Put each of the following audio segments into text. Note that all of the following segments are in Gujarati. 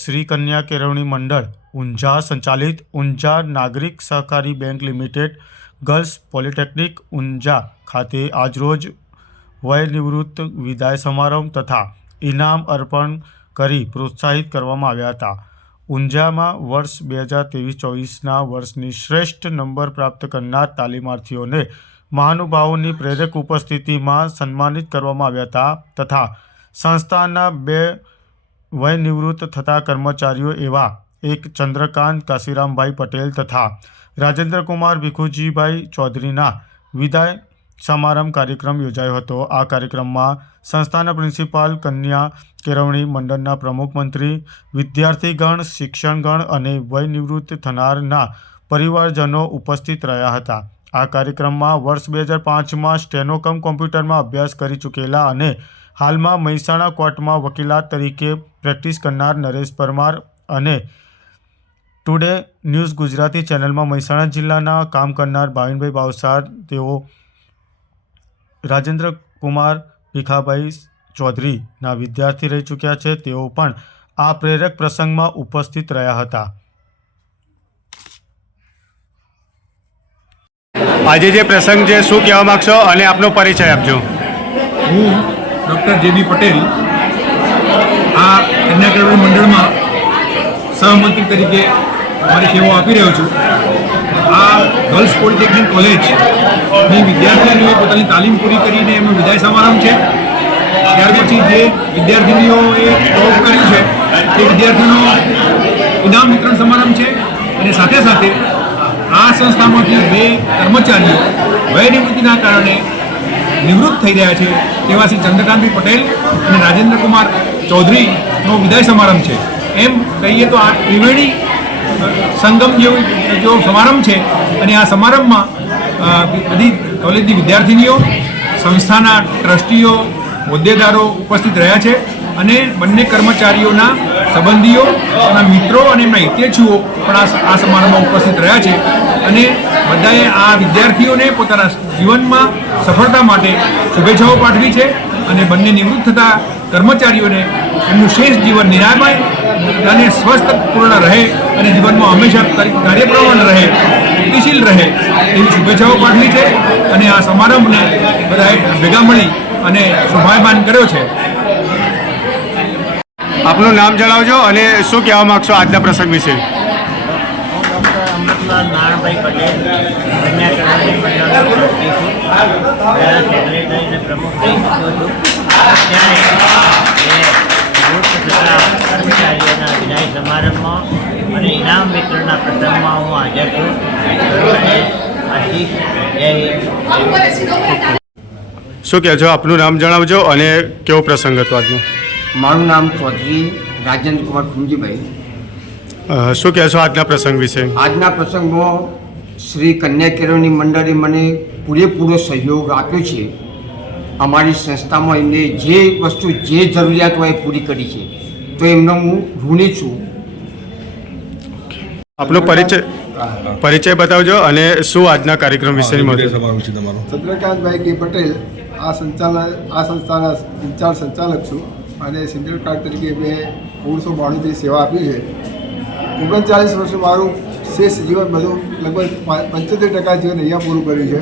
શ્રી કન્યા કેળવણી મંડળ, ઊંઝા સંચાલિત, ઊંઝા નાગરિક સહકારી bank limited, girls polytechnic, Unjha ખાતે આજરોજ વયનિવૃત્ત વિદાય સમારંભ તથા ઇનામ અર્પણ કરી પ્રોત્સાહિત કરવામાં આવ્યા હતા. ઊંઝામાં વર્ષ બે હજાર ત્રેવીસ ચોવીસના વર્ષની શ્રેષ્ઠ નંબર પ્રાપ્ત કરનાર તાલીમાર્થીઓને મહાનુભાવોની પ્રેરક ઉપસ્થિતિમાં સન્માનિત કરવામાં આવ્યા હતા તથા સંસ્થાના બે વય નિવૃત્ત થતા કર્મચારીઓ એવા એક ચંદ્રકાંત કાશીરામભાઈ પટેલ તથા રાજેન્દ્રકુમાર ભીખુજીભાઈ ચૌધરીના વિદાય સમારંભ કાર્યક્રમ યોજાયો હતો. આ કાર્યક્રમમાં સંસ્થાના પ્રિન્સિપાલ કન્યા કેળવણી મંડળના પ્રમુખમંત્રી વિદ્યાર્થીગણ, શિક્ષણગણ અને વયનિવૃત્ત થનારના પરિવારજનો ઉપસ્થિત રહ્યા હતા. આ કાર્યક્રમમાં વર્ષ બે હજાર પાંચમાં સ્ટેનોકમ કોમ્પ્યુટરમાં અભ્યાસ કરી ચૂકેલા અને હાલમાં મહેસાણા કોર્ટમાં વકીલાત તરીકે પ્રેક્ટિસ કરનાર નરેશ પરમાર અને ટુડે ન્યૂઝ ગુજરાતી ચેનલમાં મહેસાણા જિલ્લાના કામ કરનાર ભાવિનભાઈ બાવસાર, તેઓ રાજેન્દ્ર કુમાર ભીખાભાઈ ચૌધરીના વિદ્યાર્થી રહી ચૂક્યા છે. તેઓ પણ આ પ્રેરક પ્રસંગમાં ઉપસ્થિત રહ્યા હતા. આજે જે પ્રસંગ છે, શું કહેવા માગશો? અને આપનો પરિચય આપજો. હું ડૉક્ટર જે બી પટેલ આ કન્યા કેળવણી મંડળમાં સહમંત્રી તરીકે મારી સેવાઓ આપી રહ્યો છું. આ ગર્લ્સ પોલિટેકનિક કોલેજની વિદ્યાર્થીઓએ પોતાની તાલીમ પૂરી કરીને એમનો વિદાય સમારંભ છે. ત્યાર પછી જે વિદ્યાર્થીનીઓએ ટોપ કર્યું છે, તે વિદ્યાર્થીઓનો ઇનામ વિતરણ સમારંભ છે. અને સાથે સાથે સંસ્થામાંથી બે કર્મચારીઓ વયનિવૃત્તિના કારણે નિવૃત્ત થઈ રહ્યા છે. તેવા શ્રી ચંદ્રકાંતભાઈ પટેલ અને રાજેન્દ્ર કુમાર ચૌધરીનો વિદાય સમારંભ છે. એમ કહીએ તો આ ત્રિવેણી સંગમ જેવું જેવો સમારંભ છે અને આ સમારંભમાં બધી કોલેજની વિદ્યાર્થીનીઓ, સંસ્થાના ટ્રસ્ટીઓ, હોદ્દેદારો ઉપસ્થિત રહ્યા છે અને બંને કર્મચારીઓના સંબંધીઓ, એમના મિત્રો અને એમના હિતેચ્છુઓ પણ આ સમારંભમાં ઉપસ્થિત રહ્યા છે. અને બધાએ આ વિદ્યાર્થીઓને પોતાના જીવનમાં સફળતા માટે શુભેચ્છાઓ પાઠવી છે અને બંને નિવૃત્ત થતા કર્મચારીઓને એમનું શ્રેષ્ઠ જીવન નિરામય અને સ્વસ્થપૂર્ણ રહે અને જીવનમાં હંમેશા કાર્ય- કાર્યપ્રવણ રહે ગતિશીલ રહે એવી શુભેચ્છાઓ પાઠવી છે અને આ સમારંભને બધાએ ભેગા મળી અને શોભાયમાન કર્યો છે. આપનું નામ જણાવજો અને શું કહેવા માગશો આજના પ્રસંગ વિશે? હું નારણભાઈ પટેલ કન્યા કેળવણી મંડળનો ટ્રસ્ટી છું પ્રમુખ ચૂક્યો છું કર્મચારીઓના વિદાય સમારંભમાં અને ઇનામ વિતરણના પ્રસંગમાં હું હાજર છું? આશીષ જય હિન્દ શું કહેજો આપનું નામ જણાવજો અને કેવો પ્રસંગ હતો આજનો? મારું નામ ચૌધરી રાજેન્દ્ર કુમાર ખુંજીભાઈ. અ, શું કહેશો આજના પ્રસંગ વિશે? આજના પ્રસંગમાં શ્રી કન્યા કેળવણી મંડળે મને પૂરેપૂરો સહયોગ આપ્યો છે. અમારી સંસ્થામાં એમને જે વસ્તુ જે જરૂરિયાત હોય પૂરી કરી છે. તો એમનો હું ઋણી છું. આપનો પરિચય પરિચય બતાવજો અને શું આજના કાર્યક્રમ વિશેની વિદાય માહિતી સમારોહ છે તમારો. ચંદ્રકાંતભાઈ કે પટેલ આ સંચાલક આ સંસ્થાના ઇન્ચાર્જ સંચાલક છું. અને સિનિયર કાર્ડ તરીકે મેં ઓગણીસો બાણુંથી સેવા આપી છે. ઓગણચાલીસ વર્ષ મારું શેષ જીવન બધું લગભગ પંચોતેર ટકા જીવન અહીંયા પૂરું કર્યું છે.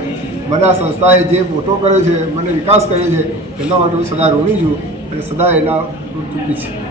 આ સંસ્થાએ જે મોટો કર્યો છે, મને વિકાસ કર્યો છે, એના માટે હું સદા ઋણી છું અને સદા એના ચૂકી છે.